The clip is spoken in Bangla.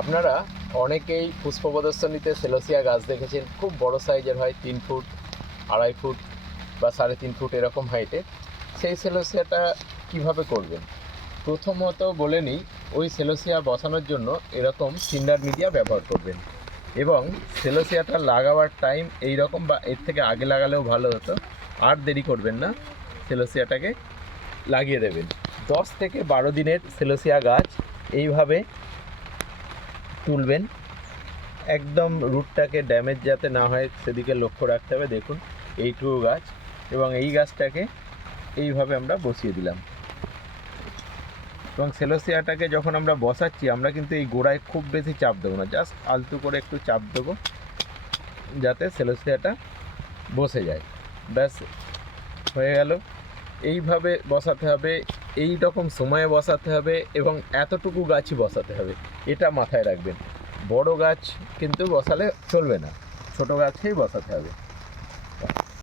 আপনারা অনেকেই পুষ্প প্রদর্শনীতে সেলোসিয়া গাছ দেখেছেন, খুব বড় সাইজের হয়, 3 ফুট, 2.5 ফুট বা 3.5 ফুট এরকম হাইটের। সেই সেলোসিয়াটা কিভাবে করবেন? প্রথমত বলে নিই, ওই সেলোসিয়া বসানোর জন্য এরকম সিন্ডার মিডিয়া ব্যবহার করবেন এবং সেলোসিয়াটা লাগাবার টাইম এই রকম বা এর থেকে আগে লাগালেও ভালো হতো। আর দেরি করবেন না, সেলোসিয়াটাকে লাগিয়ে দেবেন। 10 থেকে 12 দিনের সেলোসিয়া গাছ এইভাবে তুলবেন। একদম রুটটাকে ড্যামেজ যাতে না হয় সেদিকে লক্ষ্য রাখতে হবে। দেখুন এইটুকু গাছ, এবং এই গাছটাকে এইভাবে আমরা বসিয়ে দিলাম। এবং সেলোসিয়াটাকে যখন আমরা বসাচ্ছি, আমরা কিন্তু এই গোড়ায় খুব বেশি চাপ দেবো না, জাস্ট আলতু করে একটু চাপ দেবো যাতে সেলোসিয়াটা বসে যায়। ব্যাস, হয়ে গেল। এইভাবে বসাতে হবে, এই রকম সময়ে বসাতে হবে এবং এতটুকু গাছই বসাতে হবে, এটা মাথায় রাখবেন। বড় গাছ কিন্তু বসালে চলবে না, ছোট গাছেই বসাতে হবে।